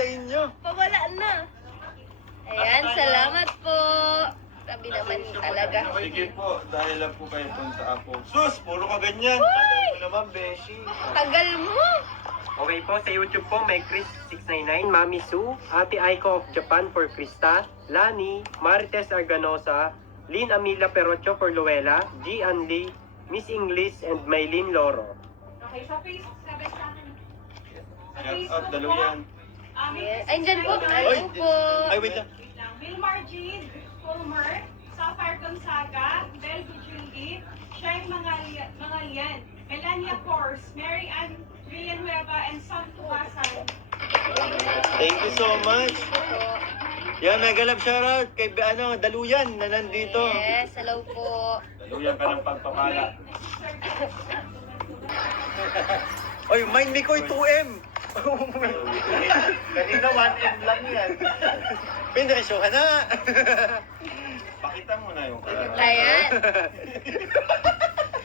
sa inyo. Pawala na. Ayan, salamat po. Sabi naman talaga. Sige po, dahil lang po kayo punta ako. Sus, puro ka ganyan. Tagal mo naman, Beshi. Tagal mo. Okay po, sa YouTube po may Chris699, Mami Sue, Ate Aiko of Japan for Krista, Lani, Marites Arganosa, Lynn Amelia Perocho for Luella, G. Anli, Miss English, and Maylin Loro. Okay, sa Facebook, sabi sa akin. Shout out, dalawian. Yes. Ay, dyan po. Ayun po. Ay, wait lang. Wilmar Jean, Fulmer, Sapphire Gonzaga, Bel Julie, Shine Mangalian, Melania Kors, Mary Ann Villanueva, and Sam Tuwasan. Thank you so much. Yan, mega love shoutout kay Daluyan na nandito. Yes, hello po. Daluyan ka ng pagpapala. Oy, mind me ko'y 2M. Kanina 1M lang yan. Pinresyo ka na. Pakita mo na yung Ayan.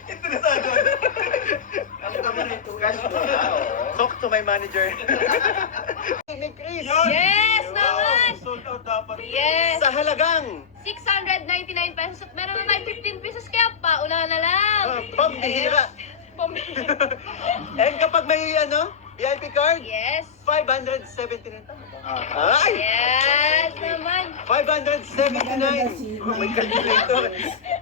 Interesado. cash mo na, Talk to my manager. Ni Chris. Yes naman. Sold out dapat. Yes. Sa halagang 699 pesos at meron na tayo 15 pesos kaya pa. Una na lang. pambihira. Pambihira. And kapag may VIP card, Yes. 579. Ay! Yes naman. 579. Oh, may calculator.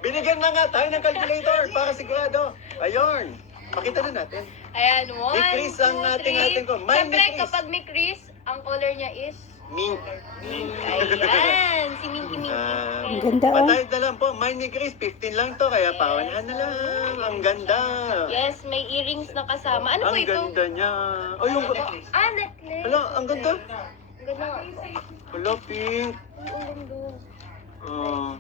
Binigyan na nga tayo ng calculator para sigurado. Ayun. Pakita na natin. Ayan, 1, May Chris ang 2, 3. ating ko. Mine Siyempre, ni Chris. kapag may Chris, ang color niya is... Mink. Ayan, si Minky Minky. Ang ganda, oh. Patay na lang po. Mine ni Chris, 15 lang to. Kaya paunahan na lang. Ang ganda. Yes, may earrings na kasama. Ano po Ang ito? ganda niya. Oh, yung... Ah, necklace. Hala, ang ganda. Ang ganda nga po. Hala, pink. Ang ganda. Oh.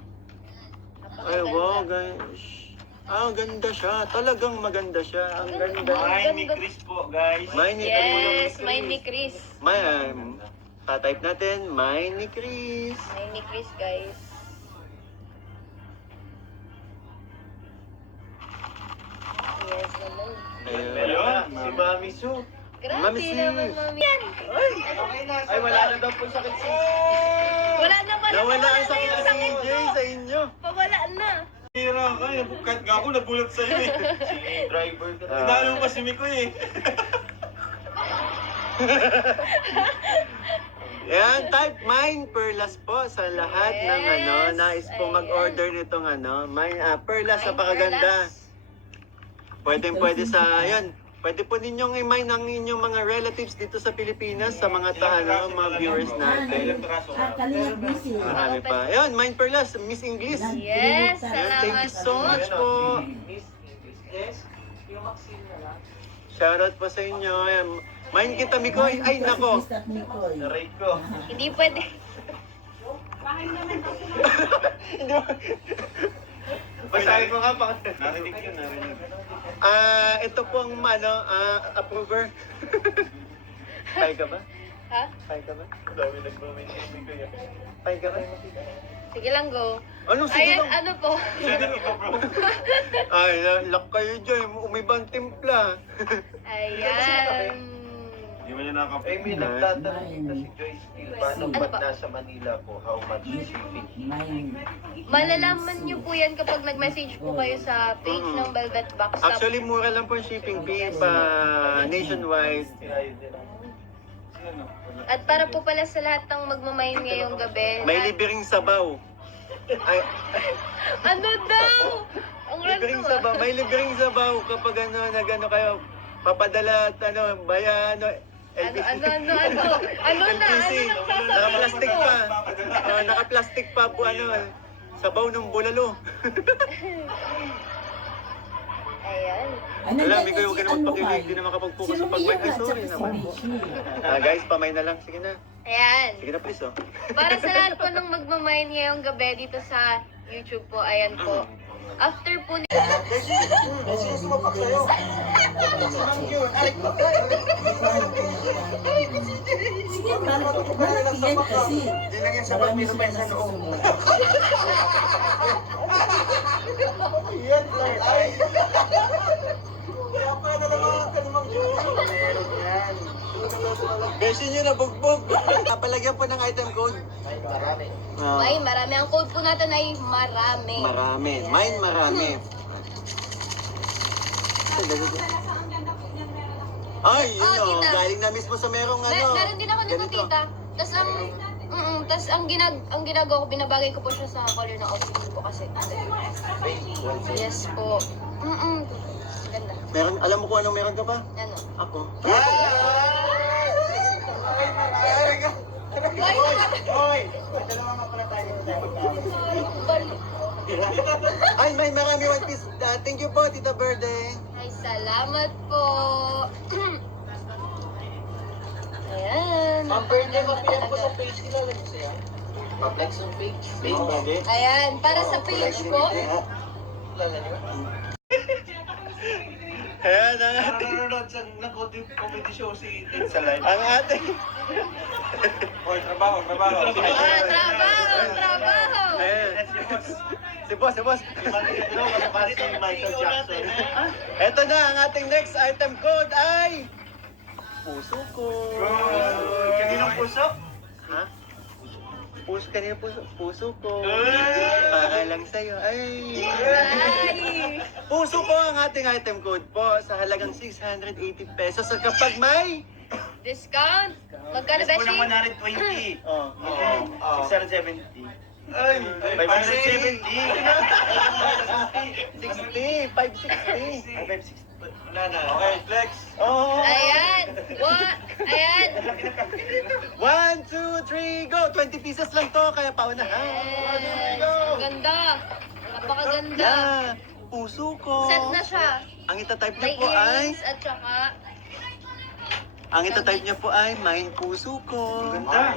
Ay, wow, guys. Ah, ang ganda siya. Talagang maganda siya. Ang ganda. Mine ni Chris po, guys. Mine ni Yes, Chris. may ni Chris. Tatype natin, mine ni Chris. May ni Chris, guys. Yes naman. Ayun, si Mami Sue. Grabe Mami Sue. naman, mami. Yan. Ay, wala na daw po sakit si... Wala naman. Nawala ang na sakit yung ni sakit CJ ko. sa inyo. Pawala na. Tira ka, kahit nga ako nagulat sa'yo eh. Si driver ka. Inalo pa si Miko eh. Yan, type mine perlas po sa lahat ng Yes, nais po ayan. mag-order nitong mine perlas, Mine napakaganda. perlas. Pwede sa, ayun, pwede po ninyong i-mine ang inyong mga relatives dito sa Pilipinas, sa mga mga viewers natin. Marami pa. Ayun, mine perlas, Miss English. Yes, Ayan, salamat thank you so much po. Shoutout po sa inyo. Ayan, mine kita, Mikoy. Ay, nako. Naray ko. Hindi pwede. Bahay naman daw sila. Hindi mo- Basahin ko nga pa. Narinig yun, narinig. Ito pong approver. Pay ka ba? Ha? Pay ka ba? Dami nag-comment si Miko yan. Pay ka ba? Sige lang, go. Ano, sige Ayan, lang. ano po? Sige ka bro. Ay, lock kayo dyan. Umibang timpla. Ayan. Hindi mo niya nakapit. Eh, may nagtatanong dito si Joyce Hill, paano Ano ba't pa? nasa Manila po? How much shipping? Malalaman niyo po yan kapag nag-message po kayo sa page ng Velvet Box. Actually, mura lang po yung shipping fee pa nationwide. At para po pala sa lahat ng magmamain ngayong gabi. May libreng sabaw. Ay, Ano daw? Ang libreng random sabaw. May libreng sabaw kapag nagano kayo. Papadala at LPG. Ano na? LPG. Ano nang sasabihin Naka-plastic mo? pa. Naka-plastic pa po sabaw ng bulalo. Ayan. Alam, Mikoy, huwag ka naman pakilig. Hindi na makapag-focus sa pag-mic. Ay, sorry naman. Guys, pamay na lang. Sige na. Ayan. Sige na, please, oh. Para sa lahat po ng magmamain ngayong gabi dito sa YouTube po, ayan po. After po ni... Sige, malaki yan kasi. Marami sila nasa loob. Beshi nyo na bugbog. Palagyan po ng item code. Marami. May marami. Ang code po natin ay marami. Marami. Mine marami. Ang ganda po niyan, meron ako. Ay, yun Oh, o. tita. Galing na mismo sa merong ano. Meron din ako nito, ganito. tita. Tapos ang ginagawa ko, binabagay ko po siya sa color ng outfit ko kasi. Kasi yung mga extra pa Yes po. Ganda. Meron, alam mo kung anong meron ka pa? Ano? Ako. Hoy! Dalawa nga pala tayo. Ay, may marami One Piece. Thank you po, Tita Verde. Ay, salamat po. Ayan. Ang birthday mapiyan po sa page nila. Lagi siya. Pa-flex yung page. Page ba? Ayan, para sa page ko. Lala niyo? Ayan ang Nanonood sa comedy show si Ted sa live. ang ating. Hoy, trabaho. Trabaho. Ayan. Si boss. Si Michael Jackson. Ito na, ang ating next item code ay... Puso ko. Kaninong puso? Ha? Kanina puso ko. Ay! Para lang sa'yo. Ay! Ay. Puso ko ang ating item code po sa halagang 680 pesos. At kapag may... Discount. Magkano ba Unang siya? 120. Oh, Oo. 670. Ay! 570. 60, 560. Ay, 560. Wala na. Okay, flex. Oh. Ayan. Ayan. 1, 2, 3, go! 20 pieces lang to, kaya paunahan. Yes. Ganda. Napakaganda. Yeah, puso ko. Set na siya. Ang itatype niyo May po ay... earrings at saka... Ang itatype niyo po ay Mine Puso Ko. Ganda.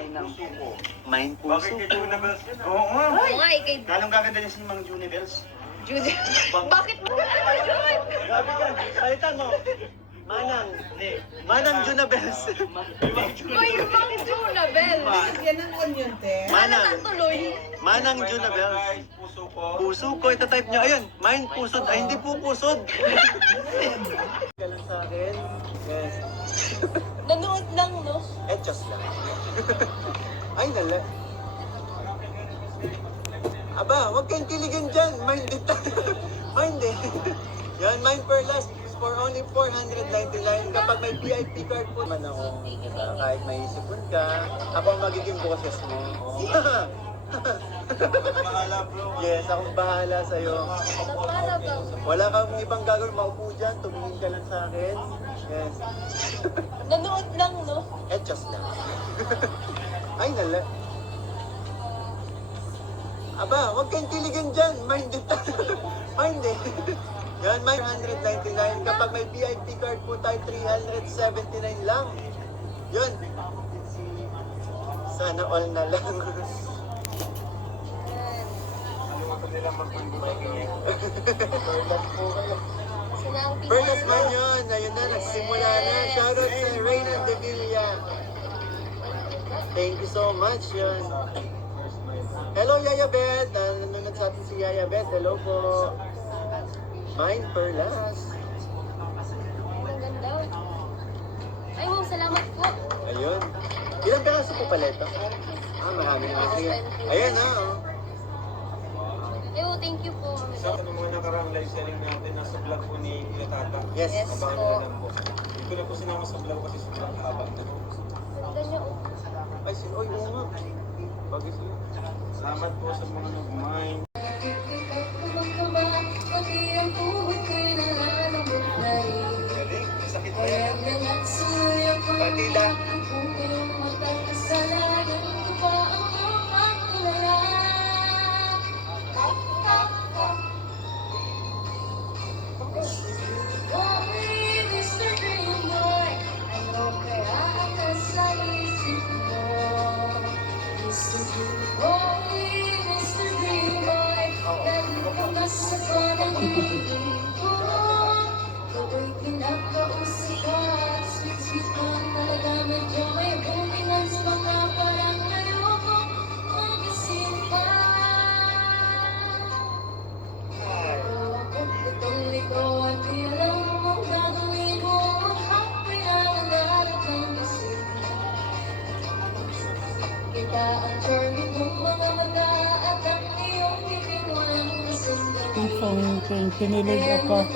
Mine Bakit Puso kay Ko. Juna Bells yun? Oo nga. Oo nga eh, kay Lalong gaganda niya si Mang Juni Bells. Judy. Bakit mo naman yun? Grabe ka, palitan mo. Manang Juna Bells. May Mang Junabel. Yan ang onion, te. Sana Manang. natuloy. Manang Juna Bells. Guys, puso ko. Puso ko, itatype niyo. Ayun, Mine Pusod. Ay, hindi po pusod. Galang sa akin. Yes. Nanood lang, no? Etchos lang. Ay, nala. Aba, huwag kang kiligan dyan. Mind it. Mind it. Yan, Mine per last is for only 499. Kapag may VIP card po naman ako, diba? Kahit may sipon ka, ako ang magiging boses mo. Bahala bro. Yes, akong bahala sa'yo. Para bang? Wala kang ibang gagawin, maupo dyan, tumingin ka lang sa akin. Yes. Nanood lang, no? Etchos lang. Ay, nala. Aba, huwag kang kiligan dyan. Mind it. Mind it. Yan, may 199. Kapag may VIP card po tayo, 379 lang. Yun. Sana all na lang. Perlas man yun. Ayun na, nagsimula na. Shoutout sa Reyna de Villa. Thank you so much. Yun. Hello, Yaya Beth. Nanonood sa atin si Yaya Beth. Hello po. Mine Perlas. Ang ganda. Ay, wow, salamat po. Ayun. Ilang peraso po pala ito? Marami na. Sige. Ayan na. Oh. Ay, wow, thank you po. Sa mga nakaraang live selling natin, nasa vlog po ni Kuya Tata. Yes. Yes Abangan po. nyo lang po. Hindi ko na po sinama sa vlog kasi sobrang haba na. Ganda niya, oh. Ay, sin. Oy, oo nga. Bagay sa'yo. Salamat po sa mga nag-mind. Galing, sakit pa yan. Partida. Oh, Mr. Dream Boy, Kung kinilig ako.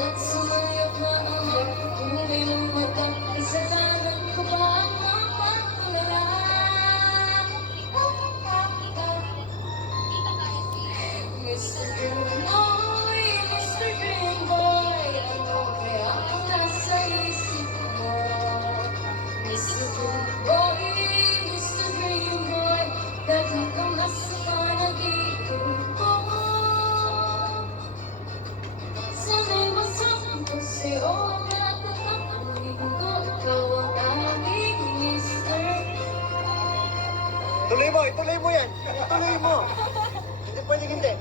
Mr. Green Boy, Mr. Green Boy, ano kaya ang nasa isip mo? Mr. Green Boy, Mr. Green Boy, lagi kang nasa panaginip ko. Sana'y masabi ko sa'yo ang lahat ng kapaligid ko, ikaw ang aming mister. Ituloy mo yan. Ituloy mo. Hindi pwedeng hindi.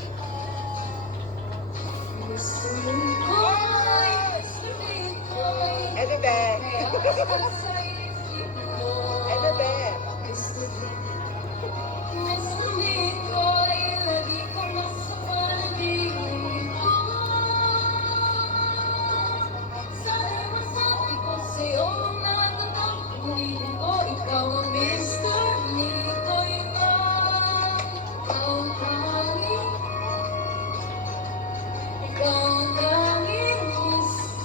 Mr. Green Boy, Mr. Green Boy, Ano ba? kaya ang nasa isip mo? Ano ba? Mr. Green Boy, lagi kang nasa panaginip ko. Sana'y masabi ko sa'yo ang lahat ng kapaligid ko, ikaw ang Mr. Nito ikaw. Ikaw ang tanging, ikaw ang tanging Mr.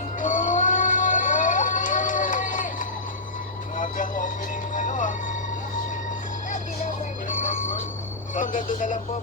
Ikaw ay Nagang opening ano ah. So, hanggang doon na lang po.